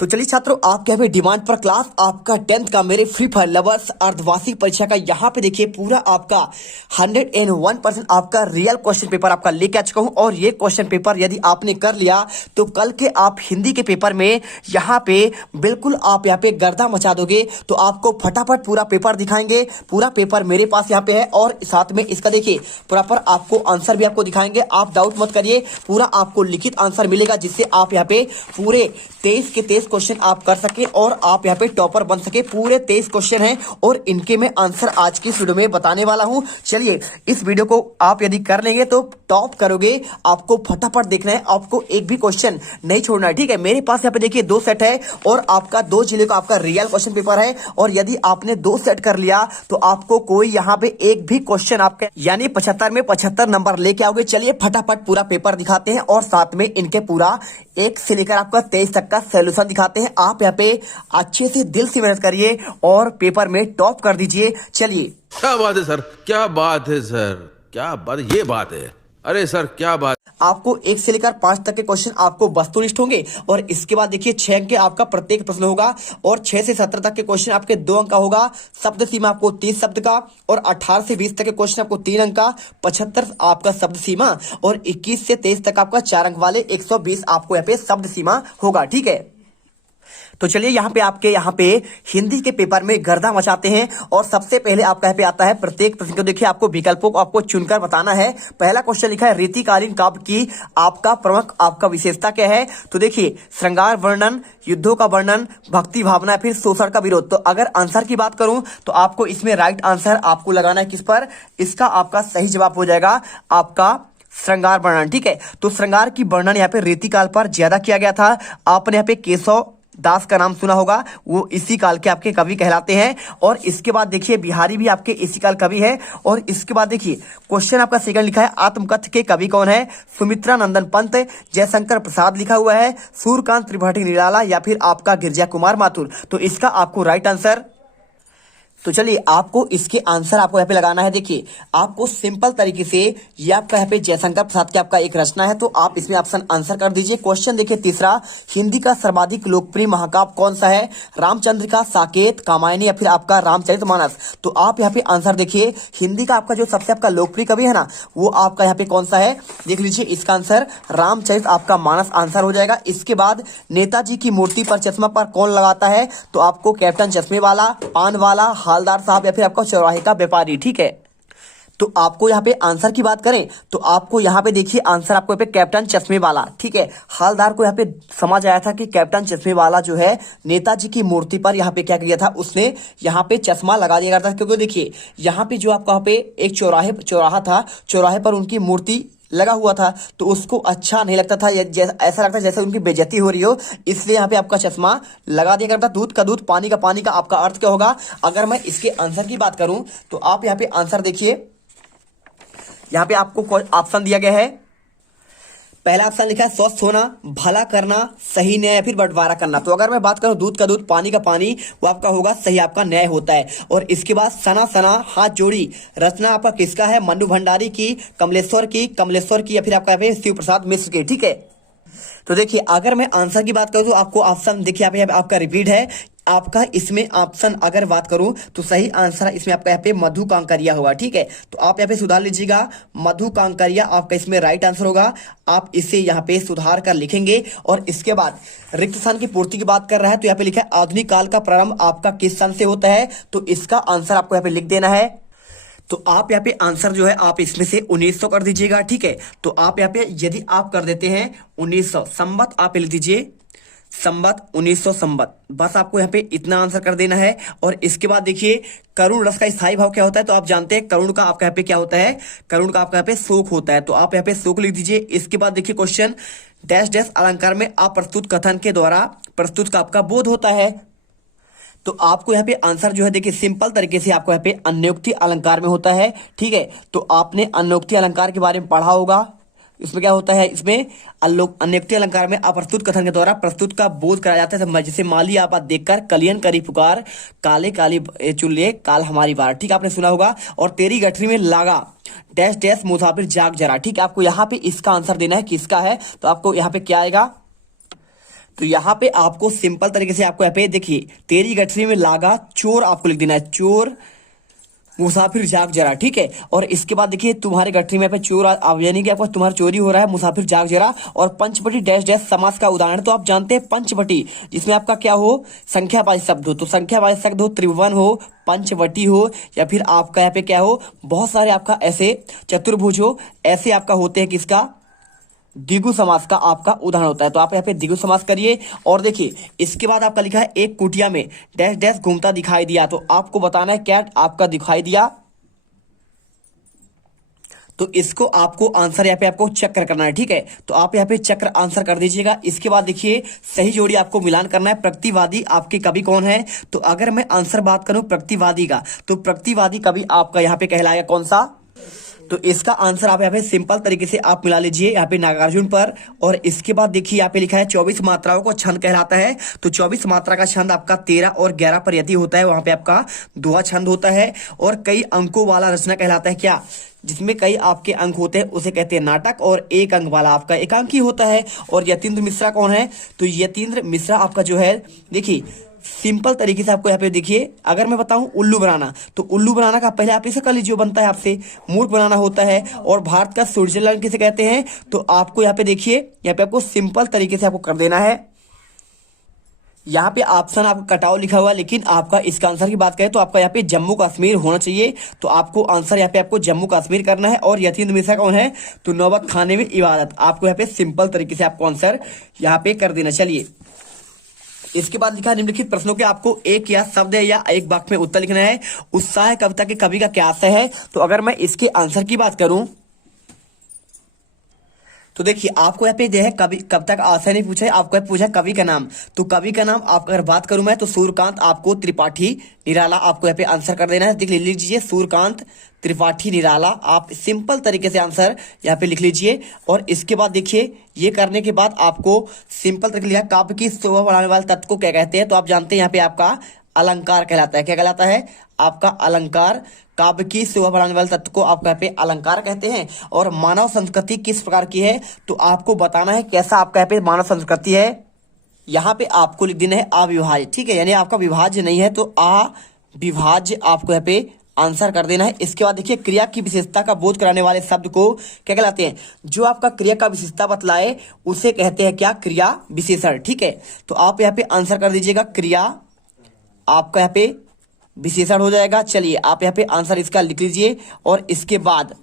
तो चलिए छात्रों, आपके यहाँ पे डिमांड पर क्लास आपका 10th का मेरे फ्री फायर लवर्स अर्धवार्षिक परीक्षा का यहाँ पे देखिए पूरा आपका 101% आपका रियल क्वेश्चन पेपर आपका लेके आ चुका हूँ। और ये क्वेश्चन पेपर यदि आपने कर लिया तो कल के आप हिंदी के पेपर में यहाँ पे बिल्कुल आप यहाँ पे गर्दा मचा दोगे। तो आपको फटाफट पूरा पेपर दिखाएंगे, पूरा पेपर मेरे पास यहाँ पे है और साथ में इसका देखिए प्रॉपर आपको आंसर भी आपको दिखाएंगे। आप डाउट मत करिए, पूरा आपको लिखित आंसर मिलेगा जिससे आप यहाँ पे पूरे 23 के 23 क्वेश्चन आप कर सके और आप यहाँ पे टॉपर बन सके। पूरे 23 क्वेश्चन हैं और इनके मैं आंसर आज की वीडियो में बताने वाला हूं। चलिए इस वीडियो को आप यदि कर लेंगे तो टॉप करोगे। आपको फटाफट देखना है, आपको एक भी क्वेश्चन नहीं छोड़ना है, ठीक है। मेरे पास यहाँ पे देखिए 2 सेट है और आपका 2 जिले का आपका रियल क्वेश्चन पेपर है। और यदि आपने 2 सेट कर लिया तो आपको कोई यहाँ पे एक भी क्वेश्चन आपके यानी 75 में 75 नंबर लेके आओगे। चलिए फटाफट पूरा पेपर दिखाते हैं और साथ में इनके पूरा 1 से लेकर आपका 23 तक का सोल्यूशन दिखाते हैं। आप यहाँ पे अच्छे से दिल से मेहनत करिए और पेपर में टॉप कर दीजिए। चलिए। क्या बात है सर, क्या बात है सर, क्या बात, ये बात है। अरे सर क्या बात। आपको 1 से लेकर 5 तक के क्वेश्चन आपको वस्तुनिष्ठ होंगे और इसके बाद देखिए 6 अंक के आपका प्रत्येक प्रश्न होगा और 6 से 17 तक के क्वेश्चन आपके 2 अंक का होगा। शब्द सीमा आपको 30 शब्द का और 18 से 20 तक के क्वेश्चन आपको 3 अंक का, 75 आपका शब्द सीमा और 21 से 23 तक आपका 4 अंक वाले 120 आपको यहाँ पे शब्द सीमा होगा, ठीक है। तो चलिए यहाँ पे हिंदी के पेपर में गर्दा मचाते हैं और सबसे पहले आपका यहाँ पे आता है प्रत्येक प्रश्न को देखिए आपको विकल्पों को आपको चुनकर बताना है। पहला क्वेश्चन लिखा है रीतिकालीन काव्य की आपका प्रमुख आपका विशेषता क्या है। तो देखिए श्रृंगार वर्णन, युद्धों का वर्णन, भक्ति भावना, फिर शोषण का विरोध। तो अगर आंसर की बात करूं तो आपको इसमें राइट आंसर आपको लगाना है किस पर, इसका आपका सही जवाब हो जाएगा आपका श्रृंगार वर्णन, ठीक है। तो श्रृंगार की वर्णन यहाँ पे रीतिकाल पर ज्यादा किया गया था। आपने यहाँ पे केशव दास का नाम सुना होगा, वो इसी काल के आपके कवि कहलाते हैं। और इसके बाद देखिए बिहारी भी आपके इसी काल कवि है। और इसके बाद देखिए क्वेश्चन आपका सेकंड लिखा है आत्मकथ के कवि कौन है। सुमित्रा नंदन पंत, जयशंकर प्रसाद लिखा हुआ है, सूर्यकांत त्रिपाठी निराला या फिर आपका गिरजा कुमार माथुर। तो इसका आपको राइट आंसर। तो चलिए आपको इसके आंसर आपको यहाँ पे लगाना है। देखिए आपको सिंपल तरीके से ये आपका यहाँ पे जयशंकर प्रसाद की आपका एक रचना है, तो आप इसमें ऑप्शन आंसर कर दीजिए। क्वेश्चन देखिए तीसरा, हिंदी का सर्वाधिक लोकप्रिय महाकाव्य कौन सा है। रामचंद्र का, साकेत, कामायनी या फिर आपका रामचरितमानस। तो आप यहाँ पे आंसर देखिए, हिंदी का आपका जो सबसे आपका लोकप्रिय कवि है ना, वो आपका यहाँ पे कौन सा है, देख लीजिए। इसका आंसर रामचरित आपका मानस आंसर हो जाएगा। इसके बाद नेताजी की मूर्ति पर चश्मा पर कौन लगाता है। तो आपको कैप्टन चश्मे वाला, पान वाला, हालदार साहब या फिर आपका चौराहे का व्यापारी, ठीक है। तो आपको यहाँ पे आंसर की बात करें तो आपको यहाँ पे देखिए आंसर आपको यहाँ पे कैप्टन चश्मे वाला, ठीक है। हालदार को यहाँ पे समझ आया था कि कैप्टन चश्मे वाला जो है नेताजी की मूर्ति पर यहाँ पे क्या किया था, उसने यहाँ पे चश्मा लगा दिया था। क्योंकि देखिए यहाँ पे जो आपका यहाँ पे एक चौराहा था, चौराहे पर उनकी मूर्ति लगा हुआ था, तो उसको अच्छा नहीं लगता था, ऐसा लगता जैसे उनकी बेइज्जती हो रही हो, इसलिए यहाँ पे आपका चश्मा लगा दिया करता। दूध का दूध, पानी का पानी का आपका अर्थ क्या होगा। अगर मैं इसके आंसर की बात करूं तो आप यहाँ पे आंसर देखिए, यहाँ पे आपको ऑप्शन दिया गया है। पहला ऑप्शन लिखा है स्वस्थ होना, भला करना, सही न्याय या फिर बंटवारा करना। तो अगर मैं बात करूं दूध का दूध, पानी का पानी, वो आपका होगा सही, आपका न्याय होता है। और इसके बाद सना सना, हाथ जोड़ी, रचना आपका किसका है, मन्नू भंडारी की, कमलेश्वर की या फिर आपका शिव प्रसाद मिश्र की, ठीक है। तो देखिए अगर मैं आंसर की बात करूं तो आपको ऑप्शन देखिए यहाँ पे आपका रिपीट है आपका। इसमें ऑप्शन अगर बात करूं तो सही आंसर इसमें आपका यहाँ पे मधु कांकरिया होगा, ठीक है। तो आप यहाँ पे सुधार लीजिएगा, मधु कांकरिया आपका इसमें राइट आंसर होगा। आप इसे यहाँ पे सुधार कर लिखेंगे। और इसके बाद रिक्त स्थान की पूर्ति की बात कर रहा है तो यहाँ पे लिखा है आधुनिक काल का प्रारंभ आपका किस सन से होता है। तो इसका आंसर आपको यहाँ पे लिख देना है। तो आप यहाँ पे आंसर जो है आप इसमें से 1900 कर दीजिएगा, ठीक है। तो आप यहाँ पे यदि आप कर देते हैं 1900 संवत, आप लिख दीजिए संवत 1900 संवत, बस आपको यहाँ पे इतना आंसर कर देना है। और इसके बाद देखिए करुण रस का स्थायी भाव क्या होता है। तो आप जानते हैं करुण का आपका यहाँ पे क्या होता है, करुण का आपका यहाँ पे शोक होता है। तो आप यहाँ पे शोक लिख दीजिए। इसके बाद देखिए क्वेश्चन डैश डैश अलंकार में अप्रस्तुत कथन के द्वारा प्रस्तुत का आपका बोध होता है। तो आपको यहाँ पे आंसर जो है देखिए सिंपल तरीके से आपको यहाँ पे अन्योक्ति अलंकार में होता है, ठीक है। तो आपने अन्योक्ति अलंकार के बारे में पढ़ा होगा, इसमें क्या होता है, इसमें अन्योक्ति अलंकार में अप्रस्तुत कथन के द्वारा प्रस्तुत का बोध कराया जाता है। जैसे माली आबाद देखकर कलियन करी पुकार, काले काली चुल्ले काल हमारी बार, ठीक आपने सुना होगा। और तेरी गठरी में लागा डैश डैश मुसाफिर जाग जरा, ठीक है। आपको यहाँ पे इसका आंसर देना है किसका है। तो आपको यहाँ पे क्या आएगा, तो यहाँ पे आपको सिंपल तरीके से आपको यहाँ पे देखिए, तेरी गठरी में लागा चोर आपको लिख देना है, चोर मुसाफिर जाग जरा, ठीक है। और इसके बाद देखिए तुम्हारे गठरी में पे चोर यानी कि आपको तुम्हारा चोरी हो रहा है, मुसाफिर जाग जरा। और पंचवटी डैश डैश समास का उदाहरण तो आप जानते हैं पंचवटी, जिसमें आपका क्या हो, संख्यावाची शब्द हो, तो संख्यावाची शब्द हो, त्रिभुवन हो, पंचवटी हो, या फिर आपका यहाँ पे क्या हो, बहुत सारे आपका ऐसे चतुर्भुज हो, ऐसे आपका होते हैं किसका, द्विगु समास का आपका उदाहरण होता है। तो आप यहाँ पे द्विगु समास करिए। और देखिए इसके बाद आपका लिखा है एक कुटिया में डैश डैश घूमता दिखाई दिया, तो आपको बताना है क्या आपका दिखाई दिया, तो इसको आपको आंसर यहाँ पे आपको चक्र करना है, ठीक है। तो आप यहाँ पे चक्र आंसर कर दीजिएगा। इसके बाद देखिए सही जोड़ी आपको मिलान करना है। प्रतिवादी आपके कवि कौन है, तो अगर मैं आंसर बात करूं प्रतिवादी का, तो प्रतिवादी कवि आपका यहाँ पे कहलाएगा कौन सा, तो इसका आंसर आप यहाँ पे सिंपल तरीके से आप मिला लीजिए यहाँ पे नागार्जुन पर। और इसके बाद देखिए यहाँ पे लिखा है 24 मात्राओं को छंद कहलाता है, तो 24 मात्रा का छंद आपका 13 और 11 पर यति होता है, वहां पे आपका दुआ छंद होता है। और कई अंकों वाला रचना कहलाता है क्या, जिसमें कई आपके अंक होते हैं उसे कहते हैं नाटक, और एक अंक वाला आपका एकांकी होता है। और यतीन्द्र मिश्रा कौन है, तो यतीन्द्र मिश्रा आपका जो है देखिए सिंपल तरीके से आपको यहाँ पे देखिए, अगर मैं बताऊं उल्लू बनाना, तो उल्लू बनाना का पहले आप इसे कर लीजिए, बनता है आपसे मूर्ख बनाना होता है। और भारत का स्विट्जरलैंड किसे कहते हैं, तो आपको यहाँ पे देखिए, यहाँ पे आपको सिंपल तरीके से आपको कर देना है। यहाँ पे ऑप्शन आपका कटाव लिखा हुआ है, लेकिन आपका इसका आंसर की बात करें तो आपका यहाँ पे जम्मू कश्मीर होना चाहिए, तो आपको आंसर यहाँ पे आपको जम्मू कश्मीर करना है। और यतीन्द्र मिश्रा कौन है, तो नौबत खाने में इबादत, आपको यहाँ पे सिंपल तरीके से आपको आंसर यहाँ पे कर देना। चलिए इसके बाद लिखा निम्नलिखित प्रश्नों के आपको एक या शब्द या एक वाक्य में उत्तर लिखना है। उत्साह कविता के कवि का क्या आशय है, तो अगर मैं इसके आंसर की बात करूं तो देखिए आपको यहाँ पे जो है कवि कविता का आशय नहीं पूछा है, आपको यहाँ पूछा कवि का नाम, तो कवि का नाम आप अगर बात करूं मैं तो सूर्यकांत आपको त्रिपाठी निराला आपको यहाँ पे आंसर कर देना है। देख लीजिए सूर्यकांत त्रिपाठी निराला, आप सिंपल तरीके से आंसर यहाँ पे लिख लीजिए। और इसके बाद देखिए ये करने के बाद आपको सिंपल तरीके लिखा, काव्य की शोभा बढ़ाने वाले तत्व को क्या कहते हैं, तो आप जानते हैं यहाँ पे आपका अलंकार कहलाता है। क्या कहलाता है, आपका अलंकार। काव्य की शोभा बढ़ाने वाले तत्व को आप यहाँ पे अलंकार कहते हैं। और मानव संस्कृति किस प्रकार की है, तो आपको बताना है कैसा आपका यहाँ पे मानव संस्कृति है। यहाँ पे आपको लिख देना है अविभाज्य, ठीक है, यानी आपका विभाज्य नहीं है तो अविभाज्य आपको यहाँ पे आंसर कर देना है। इसके बाद देखिए क्रिया की विशेषता का बोध कराने वाले शब्द को क्या कहलाते हैं, जो आपका क्रिया का विशेषता बतलाए उसे कहते हैं क्या, क्रिया विशेषण, ठीक है। तो आप यहाँ पे आंसर कर दीजिएगा क्रिया, आपका यहाँ पे विशेषण हो जाएगा। चलिए आप यहाँ पे आंसर इसका लिख लीजिए। और इसके बाद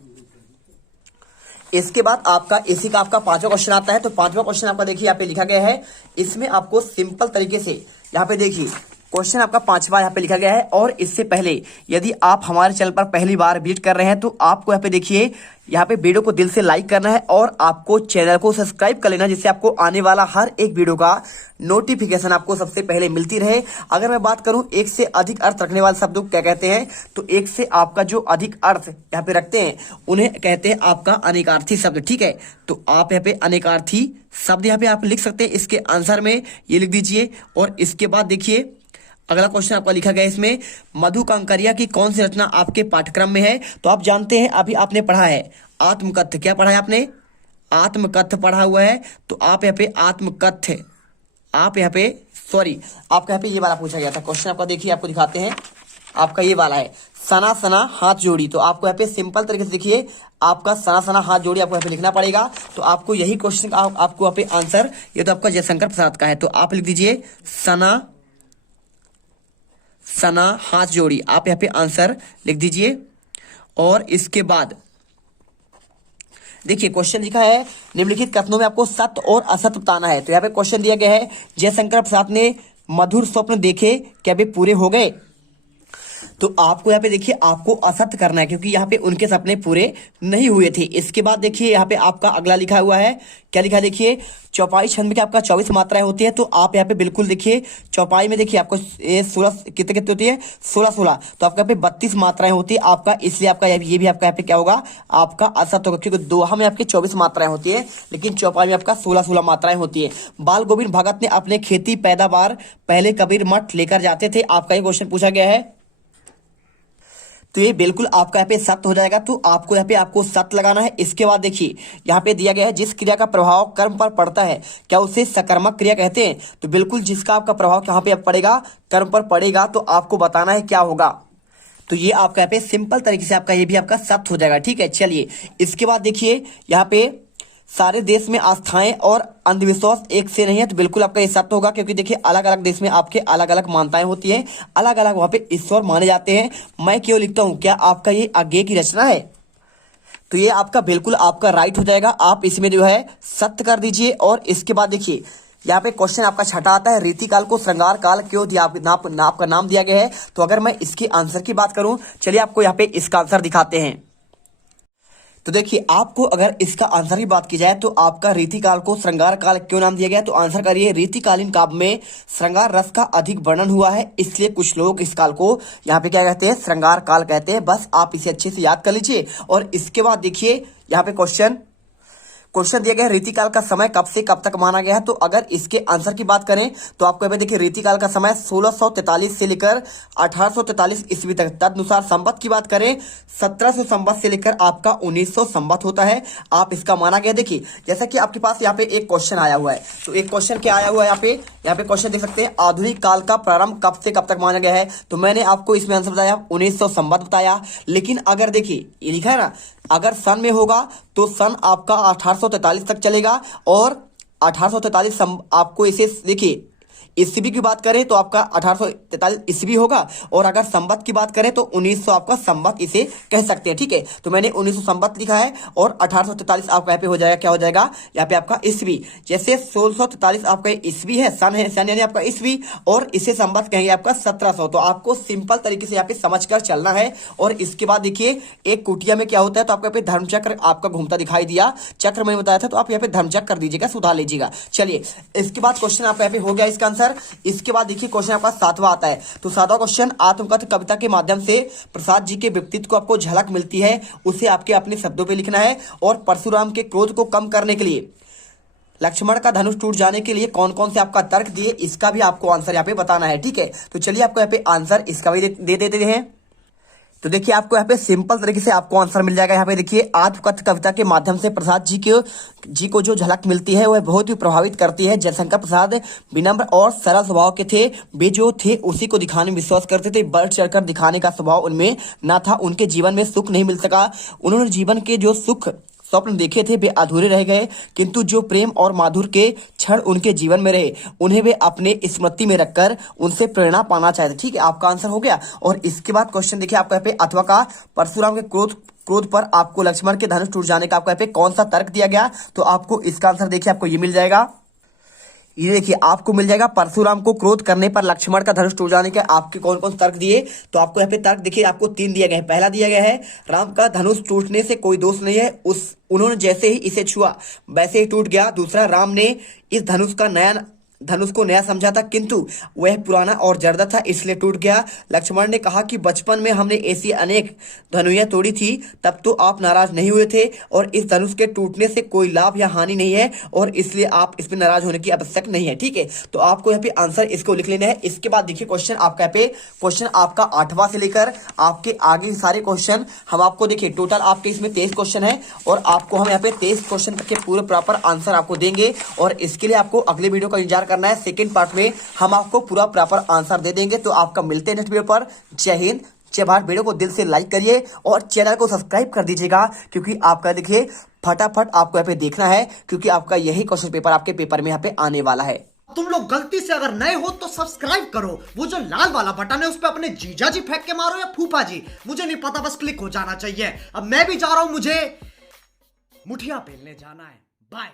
आपका इसी का आपका पांचवा क्वेश्चन आता है। तो पांचवा क्वेश्चन आपका देखिए यहाँ पे लिखा गया है, इसमें आपको सिंपल तरीके से यहाँ पे देखिए क्वेश्चन आपका पांचवा यहाँ पे लिखा गया है। और इससे पहले यदि आप हमारे चैनल पर पहली बार विजिट कर रहे हैं तो आपको यहाँ पे देखिए यहाँ पे वीडियो को दिल से लाइक करना है और आपको चैनल को सब्सक्राइब कर लेना, जिससे आपको आने वाला हर एक वीडियो का नोटिफिकेशन आपको सबसे पहले मिलती रहे। अगर मैं बात करूं एक से अधिक अर्थ रखने वाले शब्दों को क्या कहते हैं, तो एक से आपका जो अधिक अर्थ यहाँ पे रखते हैं उन्हें कहते हैं आपका अनेकार्थी शब्द, ठीक है। तो आप यहाँ पे अनेकार्थी शब्द यहाँ पे आप लिख सकते हैं, इसके आंसर में ये लिख दीजिए। और इसके बाद देखिए अगला क्वेश्चन आपका लिखा गया है, इसमें मधु कांकरिया की कौन सी रचना आपके पाठ्यक्रम में है, तो आप जानते हैं अभी आपने पढ़ा है आत्मकथ्य। क्या पढ़ा है आपने, आत्मकथ्य पढ़ा हुआ है। तो आप यहाँ पे आत्मकथ्य, आप यहाँ पे सॉरी आपका यहाँ पे ये वाला पूछा गया था क्वेश्चन, आपका देखिए आपको दिखाते हैं, आपका ये वाला है सना सना हाथ जोड़ी। तो आपको यहाँ पे सिंपल तरीके से देखिए आपका सना सना हाथ जोड़ी आपको यहाँ पे लिखना पड़ेगा। तो आपको यही क्वेश्चन आपको यहाँ पे आंसर, ये तो आपका जयशंकर प्रसाद का है, तो आप लिख दीजिए सना सना हाथ जोड़ी, आप यहाँ पे आंसर लिख दीजिए। और इसके बाद देखिए क्वेश्चन लिखा है निम्नलिखित कथनों में आपको सत्य और असत्य बताना है। तो यहाँ पे क्वेश्चन दिया गया है जयशंकर प्रसाद ने मधुर स्वप्न देखे, क्या वे पूरे हो गए, तो आपको यहाँ पे देखिए आपको असत्य करना है, क्योंकि यहाँ पे उनके सपने पूरे नहीं हुए थे। इसके बाद देखिए यहाँ पे आपका अगला लिखा हुआ है, क्या लिखा है देखिए, चौपाई छंद में क्या आपका 24 मात्राएं होती है। तो आप यहाँ पे बिल्कुल देखिए चौपाई में देखिए आपको 16 कितने कितने होती है, 16 तो आपका यहाँ पे 32 मात्राएं होती है आपका, इसलिए आपका ये भी आपका यहाँ पे क्या होगा, आपका असत्य होगा, क्योंकि दोहा में आपके 24 मात्राएं होती है लेकिन चौपाई में आपका 16 मात्राएं होती है। बाल गोविंद भगत ने अपने खेती पैदावार पहले कबीर मठ लेकर जाते थे, आपका ये क्वेश्चन पूछा गया है। तो ये बिल्कुल आपका यहाँ पे सत्य हो जाएगा। तो आपको यहाँ पे आपको सत्य लगाना है। इसके बाद देखिए यहाँ पे दिया गया है जिस क्रिया का प्रभाव कर्म पर पड़ता है क्या उसे सकर्मक क्रिया कहते हैं। तो बिल्कुल जिसका आपका प्रभाव यहाँ पे पड़ेगा कर्म पर पड़ेगा तो आपको बताना है क्या होगा। तो ये आपका यहाँ पे सिंपल तरीके से आपका ये भी आपका सत्य हो जाएगा। ठीक है, चलिए इसके बाद देखिए यहाँ पे सारे देश में आस्थाएं और अंधविश्वास एक से नहीं है। तो बिल्कुल आपका ये सत्य होगा क्योंकि देखिए अलग अलग देश में आपके अलग अलग मान्यताएं होती हैं, अलग अलग वहां पे ईश्वर माने जाते हैं। मैं क्यों लिखता हूं, क्या आपका ये आगे की रचना है? तो ये आपका बिल्कुल आपका राइट हो जाएगा। आप इसमें जो है सत्य कर दीजिए। और इसके बाद देखिए यहाँ पे क्वेश्चन आपका छठा आता है, रीतिकाल को श्रृंगार काल क्यों दिया आपका नाम दिया गया है। तो अगर मैं इसके आंसर की बात करूं, चलिए आपको यहाँ पे इसका आंसर दिखाते हैं। तो देखिए आपको अगर इसका आंसर की बात की जाए तो आपका रीतिकाल को श्रृंगार काल क्यों नाम दिया गया। तो आंसर करिए, रीतिकालीन काव्य में श्रृंगार रस का अधिक वर्णन हुआ है, इसलिए कुछ लोग इस काल को यहाँ पे क्या कहते हैं, श्रृंगार काल कहते हैं। बस आप इसे अच्छे से याद कर लीजिए। और इसके बाद देखिए यहाँ पे क्वेश्चन दिया गया है, रीतिकाल का समय कब से कब तक माना गया है। तो अगर इसके आंसर की बात करें तो आपको यहाँ पे देखिए रीतिकाल का समय 1643 से लेकर 1843 ईस्वी तक। तदनुसार संवत की बात करें 1700 संवत से लेकर आपका 1900 संवत होता है। आप इसका माना गया। देखिए जैसा कि आपके पास यहाँ पे एक क्वेश्चन आया हुआ है, तो एक क्वेश्चन क्या आया हुआ है यहाँ पे क्वेश्चन देख सकते हैं, आधुनिक काल का प्रारंभ कब से कब तक माना गया है। तो मैंने आपको इसमें आंसर बताया 1900 संवत बताया। लेकिन अगर देखिए ये लिखा है ना, अगर सन में होगा तो सन आपका 1843 तक चलेगा। और 1843 आपको इसे देखिए ईस्वी की बात करें तो आपका 1843 ईस्वी होगा। और अगर संवत की बात करें तो 1900 आपका संवत इसे कह सकते हैं। ठीक है, तो मैंने 1900 संवत लिखा है और 1843 आपका यहाँ पे हो जाएगा, क्या हो जाएगा यहाँ पे आपका ईस्वी। जैसे 1643 आपका ईस्वी है, सन है, सन यानी आपका ईस्वी, और इसे संवत कहेंगे आपका 1700। तो आपको सिंपल तरीके से यहाँ पे समझ कर चलना है। और इसके बाद देखिए एक कुटिया में क्या होता है, तो आपको यहाँ पे धर्मचक्र आपका घूमता दिखाई दिया, चक्र मैंने बताया था, तो आप यहाँ पे धर्मचक्र कर दीजिएगा, सुधार लीजिएगा। चलिए इसके बाद क्वेश्चन आपका यहाँ पे हो गया इसका आंसर। इसके बाद देखिए क्वेश्चन आपका सातवां आता है। तो सातवां क्वेश्चन, आत्मकथ कविता के माध्यम से प्रसाद जी के व्यक्तित्व को आपको झलक मिलती है, उसे आपके अपने शब्दों पे लिखना है। और परशुराम के क्रोध को कम करने के लिए लक्ष्मण का धनुष टूट जाने के लिए कौन कौन से आपका तर्क दिए, इसका भी आपको आंसर यहाँ पे बताना है। ठीक है, तो चलिए आपको यहाँ पे आंसर इसका भी दे देते हैं। तो देखिए आपको यहाँ पे सिंपल तरीके से आपको आंसर मिल जाएगा। यहाँ पे देखिए आत्मकथ कविता के माध्यम से प्रसाद जी को जो झलक मिलती है वह बहुत ही प्रभावित करती है। जयशंकर प्रसाद विनम्र और सरल स्वभाव के थे, वे जो थे उसी को दिखाने में विश्वास करते थे, बढ़ चढ़कर दिखाने का स्वभाव उनमें ना था। उनके जीवन में सुख नहीं मिल सका, उन्होंने जीवन के जो सुख स्वप्न देखे थे वे अधूरे रह गए, किंतु जो प्रेम और माधुर्य के क्षण उनके जीवन में रहे उन्हें वे अपने स्मृति में रखकर उनसे प्रेरणा पाना चाहते। ठीक है, आपका आंसर हो गया। और इसके बाद क्वेश्चन देखिए आपको यहाँ पे अथवा का परशुराम के क्रोध पर आपको लक्ष्मण के धनुष टूट जाने का आपको यहाँ पे कौन सा तर्क दिया गया। तो आपको इसका आंसर देखिए आपको ये मिल जाएगा। ये देखिए आपको मिल जाएगा, परशुराम को क्रोध करने पर लक्ष्मण का धनुष टूट जाने के आपके कौन कौन तर्क दिए। तो आपको यहाँ पे तर्क देखिए आपको 3 दिया गया है। पहला दिया गया है, राम का धनुष टूटने से कोई दोष नहीं है, उन्होंने जैसे ही इसे छुआ वैसे ही टूट गया। दूसरा, राम ने इस धनुष को नया समझा था, किंतु वह पुराना और जर्दा था इसलिए टूट गया। लक्ष्मण ने कहा कि बचपन में हमने ऐसी अनेक धनुइयां तोड़ी थी, तब तो आप नाराज नहीं हुए थे, और इस धनुष के टूटने से कोई लाभ या हानि नहीं है, और इसलिए आप इसमें नाराज होने की आवश्यक नहीं है। ठीक है, तो आपको यहाँ पे आंसर इसको लिख लेना है। इसके बाद देखिए क्वेश्चन आपका यहाँ पे क्वेश्चन आपका 8वां से लेकर आपके आगे सारे क्वेश्चन हम आपको देखिए टोटल आपके इसमें 23 क्वेश्चन है, और आपको हम यहाँ पे 23 क्वेश्चन के पूरे प्रॉपर आंसर आपको देंगे। और इसके लिए आपको अगले वीडियो का इंतजार करना है। सेकंड पार्ट में हम आपको पूरा प्रॉपर आंसर दे देंगे। तो आपका मिलते हैं नेक्स्ट वीडियो पर। जय हिंद, जय भारत। वीडियो को दिल से लाइक करिए और चैनल को सब्सक्राइब कर दीजिएगा, क्योंकि आपका देखिए फटाफट आपको यहाँ पे देखना है, क्योंकि आपका यही क्वेश्चन पेपर आपके पेपर में यहाँ पे आने वाला है। तुम लोग गलती से अगर नए हो तो सब्सक्राइब करो, वो जो लाल वाला बटन है उस पर अपने जीजा जी फेंक के मारो या फूफा जी, मुझे नहीं पता, बस क्लिक हो जाना चाहिए। अब मैं भी जा रहा हूं, मुझे मुठिया पेलने जाना है। बाय।